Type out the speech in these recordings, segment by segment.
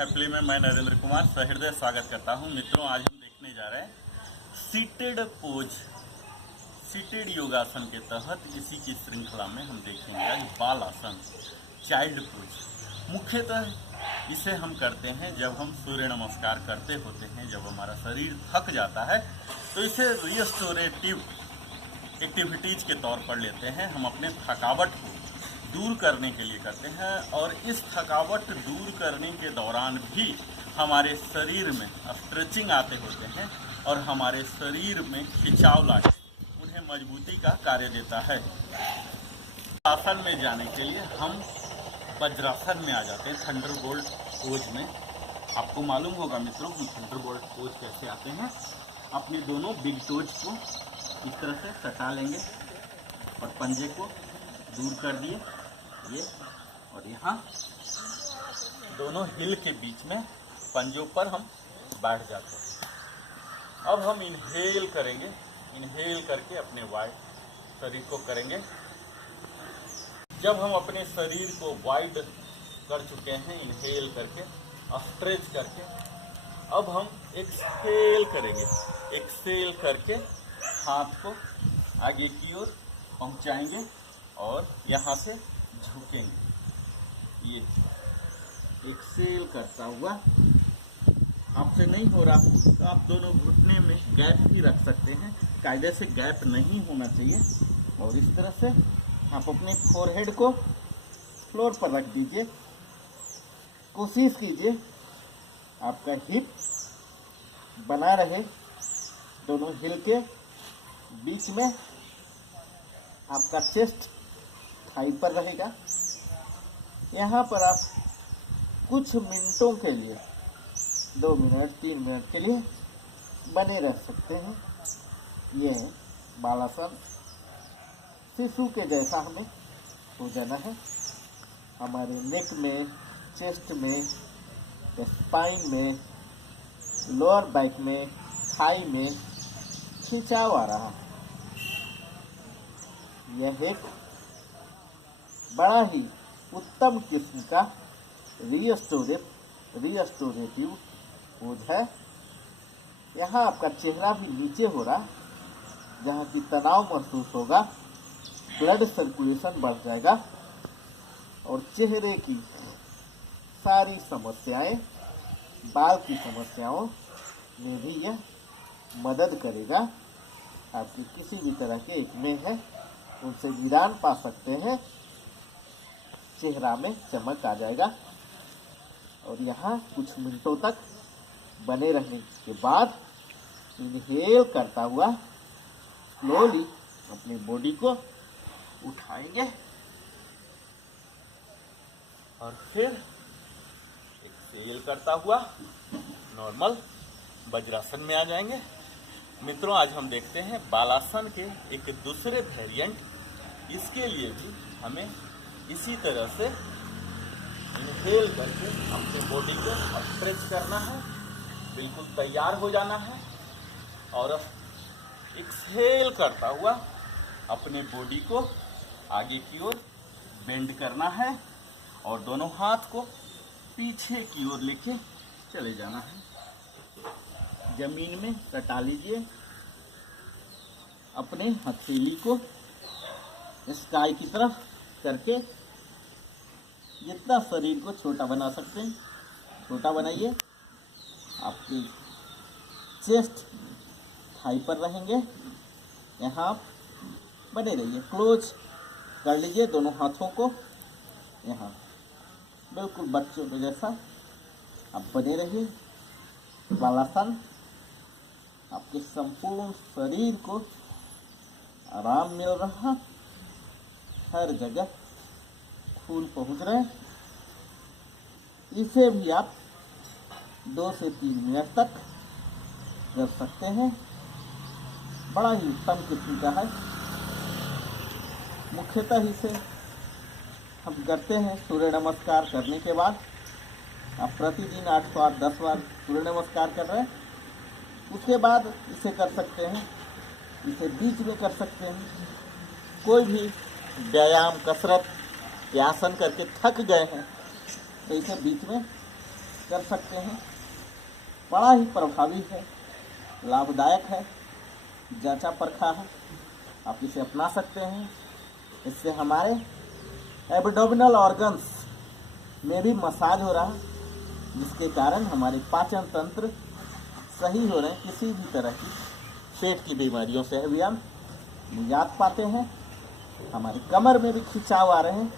Happily में मैं नरेंद्र कुमार सहृदय स्वागत करता हूं। मित्रों, आज हम देखने जा रहे हैं सीटेड पोज, सीटेड योगासन के तहत इसी की श्रृंखला में हम देखेंगे आज बाल आसन, चाइल्ड पोज। मुख्यतः इसे हम करते हैं जब हम सूर्य नमस्कार करते होते हैं, जब हमारा शरीर थक जाता है तो इसे रिस्टोरेटिव एक्टिविटीज के तौर पर लेते हैं। हम अपने थकावट को दूर करने के लिए करते हैं और इस थकावट दूर करने के दौरान भी हमारे शरीर में स्ट्रेचिंग आते होते हैं और हमारे शरीर में खिंचाव लाके उन्हें मजबूती का कार्य देता है। आसन में जाने के लिए हम वज्रासन में आ जाते हैं, थंडरबोल्ट पोज में। आपको मालूम होगा मित्रों कि थंडरबोल्ट पोज कैसे आते हैं। अपने दोनों बिग टोज को इस तरह से सटा लेंगे और पंजे को दूर कर दिए ये, और यहाँ दोनों हिल के बीच में पंजों पर हम बैठ जाते हैं। अब हम इनहेल करेंगे, इनहेल करके अपने वाइड शरीर को करेंगे। जब हम अपने शरीर को वाइड कर चुके हैं इनहेल करके, स्ट्रेच करके, अब हम एक्सहेल करेंगे। एक्सहेल करके हाथ को आगे की ओर पहुंचाएंगे और यहाँ से झुकेंगे। ये एक्सेल करता हुआ, आपसे नहीं हो रहा तो आप दोनों घुटने में गैप भी रख सकते हैं। कायदे से गैप नहीं होना चाहिए। और इस तरह से आप अपने फोरहेड को फ्लोर पर रख दीजिए। कोशिश कीजिए आपका हिप बना रहे, दोनों हिल के बीच में आपका चेस्ट थाई पर रहेगा। यहाँ पर आप कुछ मिनटों के लिए, 2 मिनट 3 मिनट के लिए बने रह सकते हैं। यह बालासन शिशु के जैसा हमें हो जाना है। हमारे नेक में, चेस्ट में, स्पाइन में, लोअर बैक में, थाई में खिंचाव आ रहा है। यह एक बड़ा ही उत्तम किस्म का रिस्टोरेटिव पोज है। यहाँ आपका चेहरा भी नीचे हो रहा, जहाँ की तनाव महसूस होगा, ब्लड सर्कुलेशन बढ़ जाएगा और चेहरे की सारी समस्याएं, बाल की समस्याओं में भी यह मदद करेगा। आपकी किसी भी तरह के एक्ने है उनसे निदान पा सकते हैं, चेहरा में चमक आ जाएगा। और यहाँ कुछ मिनटों तक बने रहने के बाद इनहेल करता हुआ स्लोली अपनी बॉडी को उठाएंगे और फिर एक्सहेल करता हुआ नॉर्मल वज्रासन में आ जाएंगे। मित्रों, आज हम देखते हैं बालासन के एक दूसरे वेरिएंट। इसके लिए भी हमें इसी तरह से इनहेल करके अपने बॉडी को स्ट्रेच करना है, बिल्कुल तैयार हो जाना है और एक्सहेल करता हुआ अपने बॉडी को आगे की ओर बेंड करना है और दोनोहाथ को पीछे की ओर लेके चले जाना है। जमीन में सटा लीजिए अपने हथेली को स्काई की तरफ करके। जितना शरीर को छोटा बना सकते हैं छोटा बनाइए। आपकी चेस्ट थाई पर रहेंगे, यहाँ आप बने रहिए। क्लोज कर लीजिए दोनों हाथों को, यहाँ बिल्कुल बच्चों के जैसा आप बने रहिए। बालासन आपके संपूर्ण शरीर को आराम मिल रहा, हर जगह खून पहुंच रहे। इसे भी आप 2 से 3 मिनट तक कर सकते हैं। बड़ा ही उत्तम किस्म का है। मुख्यतः इसे हम करते हैं सूर्य नमस्कार करने के बाद। आप प्रतिदिन 8 बार 10 बार सूर्य नमस्कार कर रहे हैं, उसके बाद इसे कर सकते हैं। इसे बीच में कर सकते हैं। कोई भी व्यायाम, कसरत या आसन करके थक गए हैं तो इसे बीच में कर सकते हैं। बड़ा ही प्रभावी है, लाभदायक है, जांचा परखा है। आप इसे अपना सकते हैं। इससे हमारे एब्डोमिनल ऑर्गन्स में भी मसाज हो रहा है, जिसके कारण हमारे पाचन तंत्र सही हो रहे हैं। किसी भी तरह की पेट की बीमारियों से भी हम निजात पाते हैं। हमारी कमर में भी खिंचाव आ रहे हैं,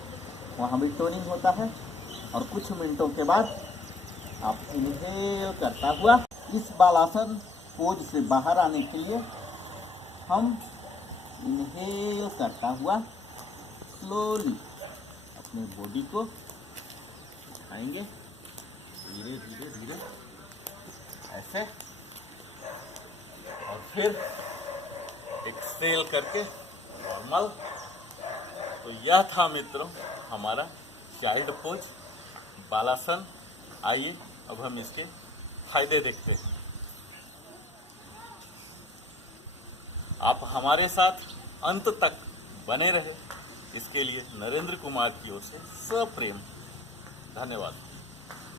वहाँ भी टोनिंग होता है। और कुछ मिनटों के बाद आप इनहेल करता हुआ इस बालासन पोज से बाहर आने के लिए हम इनहेल करता हुआ स्लोली अपने बॉडी को उठाएंगे, धीरे धीरे धीरे ऐसे, और फिर एक्सेल करके नॉर्मल। तो यह था मित्रों हमारा चाइल्ड पोज बालासन। आइए अब हम इसके फायदे देखते हैं। आप हमारे साथ अंत तक बने रहे, इसके लिए नरेंद्र कुमार की ओर से सप्रेम धन्यवाद।